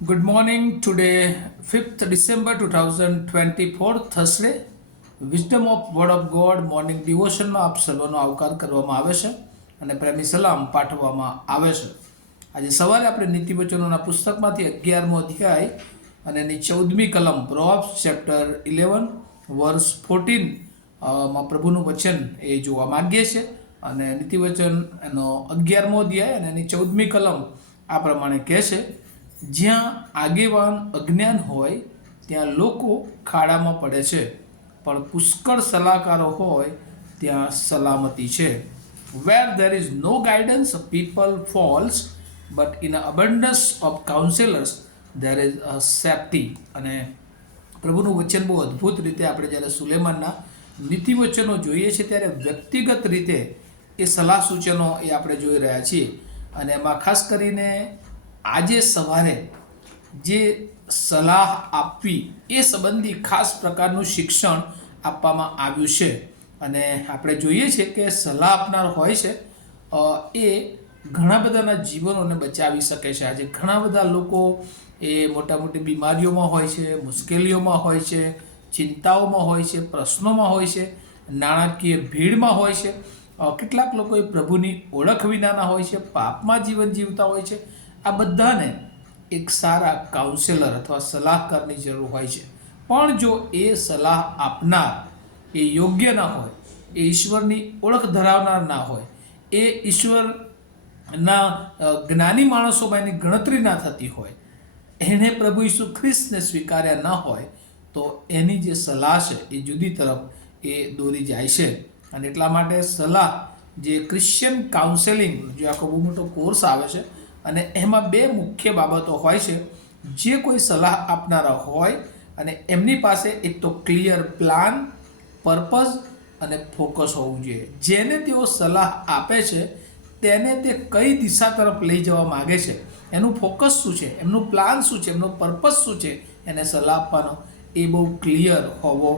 Good morning. Today, 5th December 2024, Thursday. Wisdom of Word of God morning ડિવોશનમાં આપ સર્વનો આવકાર કરવામાં આવે છે અને પ્રેમી સલામ પાઠવવામાં આવે છે. આજે સવારે આપણે નીતિવચનોના પુસ્તકમાંથી 11મો અધ્યાય અને એની 14મી કલમ પ્રોવ્સ ચેપ્ટર 11 વર્સ 14 માં પ્રભુનું વચન એ જોવા માંગીએ છીએ. અને નીતિવચન એનો 11મો અધ્યાય અને એની 14મી કલમ આ પ્રમાણે કહે છે, જ્યાં આગેવાન અજ્ઞાન હોય ત્યાં લોકો ખાડામાં પડે છે, પણ પુષ્કળ સલાહકારો હોય ત્યાં સલામતી છે. Where there is no guidance, people falls, but in abundance of counselors there is a safety. અને પ્રભુનું વચન બહુ અદ્ભુત રીતે આપણે જ્યારે સુલેમાનના નીતિવચનો જોઈએ છીએ ત્યારે વ્યક્તિગત રીતે એ સલાહ સૂચનો એ આપણે જોઈ રહ્યા છીએ. અને એમાં ખાસ કરીને આજે સવારે જે સલાહ આપવી એ સંબંધી ખાસ પ્રકારનું શિક્ષણ આપવામાં આવ્યું છે. અને આપણે જોઈએ છીએ કે સલાહ આપનાર હોય છે એ ઘણા બધાના જીવનોને બચાવી શકે છે. આજે ઘણા બધા લોકો એ મોટા મોટી બીમારીઓમાં હોય છે, મુશ્કેલીઓમાં હોય છે, ચિંતાઓમાં હોય છે, પ્રશ્નોમાં હોય છે, નાણાકીય ભીડમાં હોય છે. કેટલાક લોકો એ પ્રભુની ઓળખ વિનાના હોય છે, પાપમાં જીવન જીવતા હોય છે. આ બધાને એક સારા કાઉન્સેલર અથવા સલાહકારની જરૂર હોય છે. પણ જો એ સલાહ આપનાર એ યોગ્ય ના હોય, એ ઈશ્વરની ઓળખ ધરાવનાર ના હોય, એ ઈશ્વરના જ્ઞાની માણસોમાં એની ગણતરી ના થતી હોય, એણે પ્રભુ ઈસુ ખ્રિસ્તને સ્વીકાર્યા ન હોય, તો એની જે સલાહ છે એ જુદી તરફ એ દોરી જાય છે. અને એટલા માટે સલાહ જે ક્રિશ્ચિયન કાઉન્સેલિંગ જે આખો બહુ મોટો કોર્સ આવે છે અને એમાં બે મુખ્ય બાબતો હોય છે. જે કોઈ સલાહ આપનારા હોય અને એમની પાસે એક તો ક્લિયર પ્લાન, પર્પઝ અને ફોકસ હોવું જોઈએ. જેને તેઓ સલાહ આપે છે તેને તે કઈ દિશા તરફ લઈ જવા માગે છે, એનું ફોકસ શું છે, એમનું પ્લાન શું છે, એમનો પર્પઝ શું છે, એને સલાહ આપવાનો એ બહુ ક્લિયર હોવો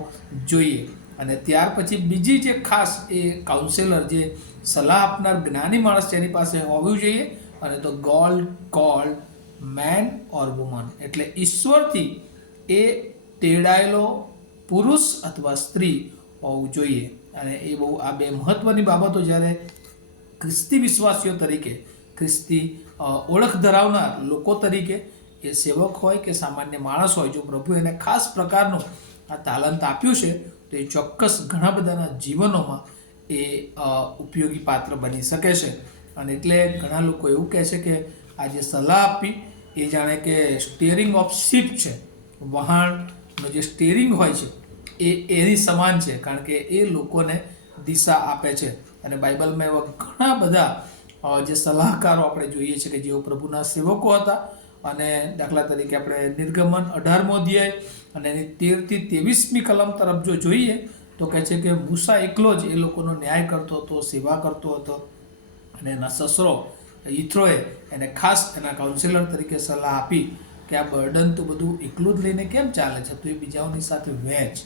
જોઈએ. અને ત્યાર પછી બીજી જે ખાસ એ કાઉન્સેલર જે સલાહ આપનાર જ્ઞાની માણસ છે એની પાસે હોવું જોઈએ, અને તો ગોડ કોલ્ડ મેન ઓર વુમન, એટલે ઈશ્વરથી એ તેડાયેલો પુરુષ અથવા સ્ત્રી હોવું જોઈએ. અને એ બહુ આ બે મહત્વની બાબતો જ્યારે ખ્રિસ્તી વિશ્વાસીઓ તરીકે, ખ્રિસ્તી ઓળખ ધરાવનાર લોકો તરીકે, એ સેવક હોય કે સામાન્ય માણસ હોય, જો પ્રભુ એને ખાસ પ્રકારનું આ તાલંત આપ્યું છે તો એ ચોક્કસ ઘણા બધાના જીવનોમાં એ ઉપયોગી પાત્ર બની શકે છે. અને એટલે ઘણા લોકો એવું કહે છે કે આ જે સલાહ આપી એ જાણે કે સ્ટીયરિંગ ઓફ શિપ છે, વહાણનો જે સ્ટીયરિંગ હોય છે એની સમાન છે, કારણ કે એ લોકોને દિશા આપે છે. અને બાઇબલમાં એવા ઘણા બધા જે સલાહકારો આપણે જોઈએ છીએ કે જેઓ પ્રભુના સેવકો હતા. અને દાખલા તરીકે આપણે નિર્ગમન 18મો અધ્યાય અને એની 13થી 23મી કલમ તરફ જો જોઈએ તો કહે છે કે મૂસા એકલો જ એ લોકોનો ન્યાય કરતો હતો, સેવા કરતો હતો, અને એના સસરો યિથ્રોએ એને ખાસ એના કાઉન્સિલર તરીકે સલાહ આપી કે આ બર્ડન તો બધું એકલું જ લઈને કેમ ચાલે છે, તો એ બીજાઓની સાથે વહેંચ.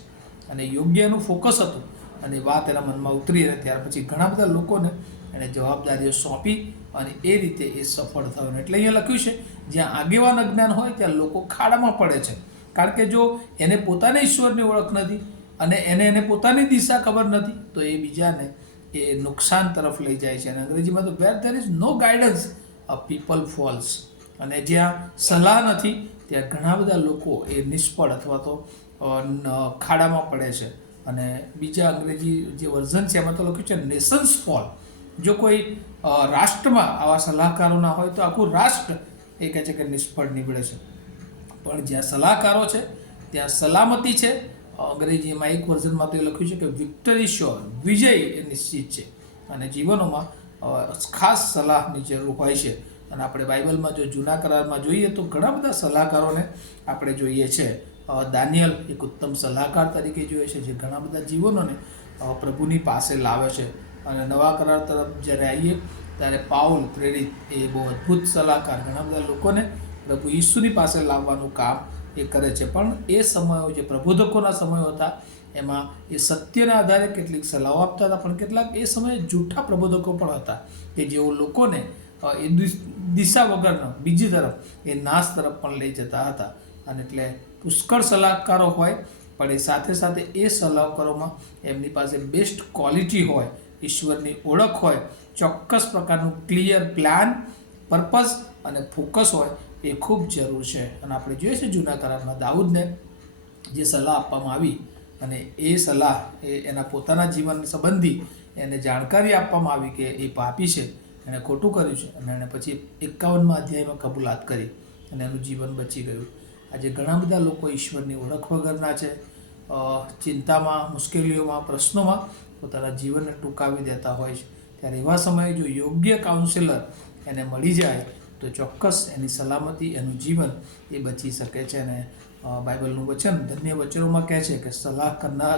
અને યોગ્ય એનું ફોકસ હતું અને વાત એના મનમાં ઉતરી. અને ત્યાર પછી ઘણા બધા લોકોને એને જવાબદારીઓ સોંપી અને એ રીતે એ સફળ થયો. એટલે અહીંયા લખ્યું છે, જ્યાં આગેવાન અજ્ઞાન હોય ત્યાં લોકો ખાડામાં પડે છે, કારણ કે જો એને પોતાને ઈશ્વરની ઓળખ નથી અને એને પોતાની દિશા ખબર નથી તો એ બીજાને એ નુકસાન તરફ લઈ જાય છે. અને અંગ્રેજીમાં તો where there is no guidance people falls, અને જ્યાં સલાહ નથી ત્યાં ઘણા બધા લોકો એ નિષ્ફળ અથવા તો ખાડામાં પડે છે. અને બીજા અંગ્રેજી જે વર્ઝન છે એમાં તો લખ્યું છે નેશન્સ ફોલ. જો કોઈ રાષ્ટ્રમાં આવા સલાહકારો ના હોય તો આખું રાષ્ટ્ર એ કહે છે કે નિષ્ફળ નીવડે છે. પણ જ્યાં સલાહકારો છે ત્યાં સલામતી છે. અંગ્રેજીમાં એક વર્ઝનમાં તો એ લખ્યું છે કે વિક્ટરી શ્યોર, વિજય એ નિશ્ચિત છે. અને જીવનોમાં ખાસ સલાહની જરૂર હોય છે. અને આપણે બાઇબલમાં જો જૂના કરારમાં જોઈએ તો ઘણા બધા સલાહકારોને આપણે જોઈએ છે. દાનિયલ એક ઉત્તમ સલાહકાર તરીકે જોઈએ છે, જે ઘણા બધા જીવનોને પ્રભુની પાસે લાવે છે. અને નવા કરાર તરફ જ્યારે આવીએ ત્યારે પાઉલ પ્રેરિત એ બહુ અદ્ભુત સલાહકાર ઘણા બધા લોકોને પ્રભુ ઈસુની પાસે લાવવાનું કામ એ કરે છે. પણ એ સમયો જે પ્રબોધકોના સમયો હતા એમાં એ સત્યના આધારે કેટલીક સલાહો આપતા હતા, પણ કેટલાક એ સમયે જૂઠા પ્રબોધકો પણ હતા કે જેઓ લોકોને એ દિશા વગરનો બીજી તરફ એ નાશ તરફ પણ લઈ જતા હતા. અને એટલે પુષ્કળ સલાહકારો હોય, પણ એ સાથે સાથે એ સલાહકારોમાં એમની પાસે બેસ્ટ ક્વોલિટી હોય, ઈશ્વરની ઓળખ હોય, ચોક્કસ પ્રકારનું ક્લિયર પ્લાન, પર્પઝ અને ફોકસ હોય, એ ખૂબ જરૂર છે. અને આપણે જોઈએ છે જૂના કરારમાં દાઉદને જે સલાહ આપવામાં આવી અને એ સલાહ એના પોતાના જીવન સંબંધી એને જાણકારી આપવામાં આવી કે એ પાપી છે, એણે ખોટું કર્યું છે, અને એણે પછી 51મા અધ્યાયમાં કબૂલાત કરી અને એનું જીવન બચી ગયું. આજે ઘણા બધા લોકો ઈશ્વરની ઓળખ વગરના છે, ચિંતામાં, મુશ્કેલીઓમાં, પ્રશ્નોમાં પોતાના જીવનને ટૂંકાવી દેતા હોય છે. ત્યારે એવા સમયે જો યોગ્ય કાઉન્સેલર એને મળી જાય તો ચોક્કસ એની સલામતી, એનું જીવન એ બચી શકે છે. અને બાઇબલનું વચન ધન્ય વચનોમાં કહે છે કે સલાહ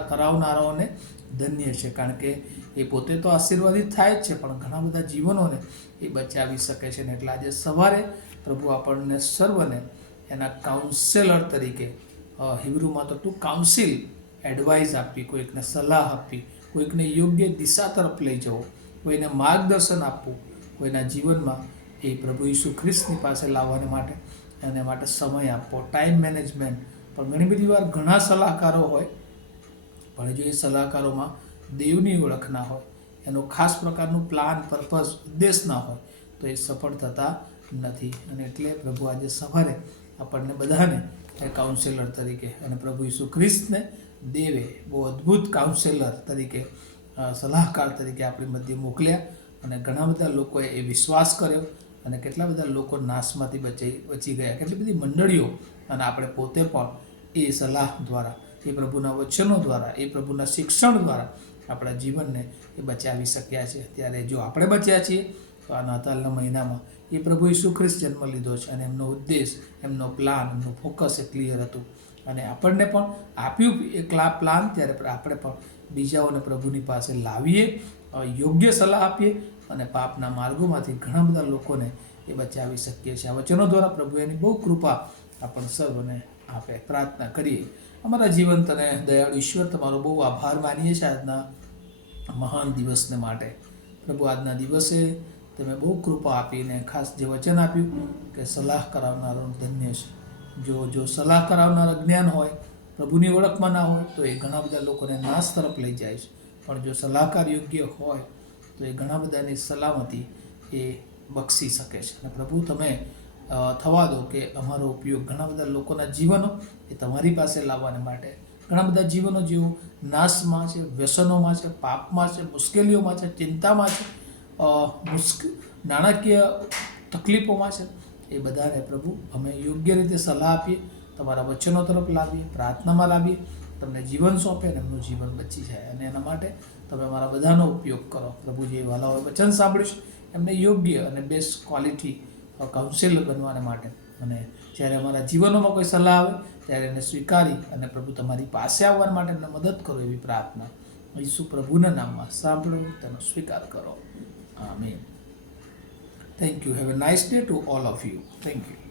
કરાવનારાઓને ધન્ય છે, કારણ કે એ પોતે તો આશીર્વાદિત થાય જ છે, પણ ઘણા બધા જીવનોને એ બચાવી શકે છે. ને એટલે આજે સવારે પ્રભુ આપણને સર્વને એના કાઉન્સેલર તરીકે, હિબ્રુમાં તો ટુ કાઉન્સિલ, એડવાઇસ આપવી, કોઈકને સલાહ આપવી, કોઈકને યોગ્ય દિશા તરફ લઈ જવો, કોઈને માર્ગદર્શન આપવું, કોઈના જીવનમાં એ પ્રભુ ઈસુ ખ્રિસ્તની પાસે લાવવાને માટે એને માટે સમય આપવો, ટાઈમ મેનેજમેન્ટ. પણ ઘણી બધી વાર ઘણા સલાહકારો હોય, પણ જો એ સલાહકારોમાં દેવની ઓળખ ના હોય, એનો ખાસ પ્રકારનું પ્લાન, પર્પઝ, ઉદ્દેશ ના હોય, તો એ સફળ થતા નથી. અને એટલે પ્રભુ આજે સવારે આપણને બધાને કાઉન્સેલર તરીકે અને પ્રભુ ઈસુ ખ્રિસ્તને દેવે બહુ અદ્ભુત કાઉન્સેલર તરીકે, સલાહકાર તરીકે આપણી મધ્ય મોકલ્યા. અને ઘણા બધા લોકોએ એ વિશ્વાસ કર્યો અને કેટલા બધા લોકો નાશમાંથી બચી ગયા, કેટલી બધી મંડળીઓ અને આપણે પોતે પણ એ સલાહ દ્વારા, એ પ્રભુના વચનો દ્વારા, એ પ્રભુના શિક્ષણ દ્વારા આપણા જીવનને એ બચાવી શક્યા છે. ત્યારે જો આપણે બચ્યા છીએ તો આ નાતાલના મહિનામાં એ પ્રભુ ઈસુ ખ્રિસ્ત જન્મ લીધો છે અને એમનો ઉદ્દેશ, એમનો પ્લાન, એમનું ફોકસ એ ક્લિયર હતું અને આપણને પણ આપ્યું એ પ્લાન. ત્યારે આપણે પણ બીજાઓને પ્રભુની પાસે લાવીએ, યોગ્ય સલાહ આપીએ અને પાપના માર્ગોમાંથી ઘણા બધા લોકોને એ બચાવી શકીએ છીએ. આ વચનો દ્વારા પ્રભુ એની બહુ કૃપા આપણને સર્વને આપે. પ્રાર્થના કરીએ. અમારા જીવંત અને દયાળુ ઈશ્વર, તમારો બહુ આભાર માનીએ છીએ આજના મહાન દિવસને માટે. પ્રભુ આજના દિવસે તમે બહુ કૃપા આપીને ખાસ જે વચન આપ્યું કે સલાહ કરાવનારો ધન્ય છે. જો સલાહ કરાવનાર અજ્ઞાન હોય, પ્રભુની ઓળખમાં ના હોય, તો એ ઘણા બધા લોકોને નાશ તરફ લઈ જાય છે. પણ જો સલાહકાર યોગ્ય હોય તો એ ઘણા બધાની સલામતી એ બક્ષી શકે છે. અને પ્રભુ તમે થવા દો કે અમારો ઉપયોગ ઘણા બધા લોકોના જીવનો એ તમારી પાસે લાવવાને માટે, ઘણા બધા જીવનો જેઓ નાશમાં છે, વ્યસનોમાં છે, પાપમાં છે, મુશ્કેલીઓમાં છે, ચિંતામાં છે, નાણાકીય તકલીફોમાં છે, એ બધાને પ્રભુ અમે યોગ્ય રીતે સલાહ આપીએ, તમારા વચનો તરફ લાવીએ, પ્રાર્થનામાં લાવીએ, તમને જીવન સોંપે અને એમનું જીવન બચી જાય. અને એના માટે તમે અમારા બધાનો ઉપયોગ કરો. પ્રભુ જે વાલાઓએ વચન સાંભળીશ એમને યોગ્ય અને બેસ્ટ ક્વોલિટી કાઉન્સિલર બનવાને માટે, અને જ્યારે અમારા જીવનોમાં કોઈ સલાહ આવે ત્યારે એને સ્વીકારી અને પ્રભુ તમારી પાસે આવવા માટે એમને મદદ કરો, એવી પ્રાર્થના ઈસુ પ્રભુના નામમાં સાંભળો, તેનો સ્વીકાર કરો. આમીન. Thank you. Have a nice day to all of you. Thank you.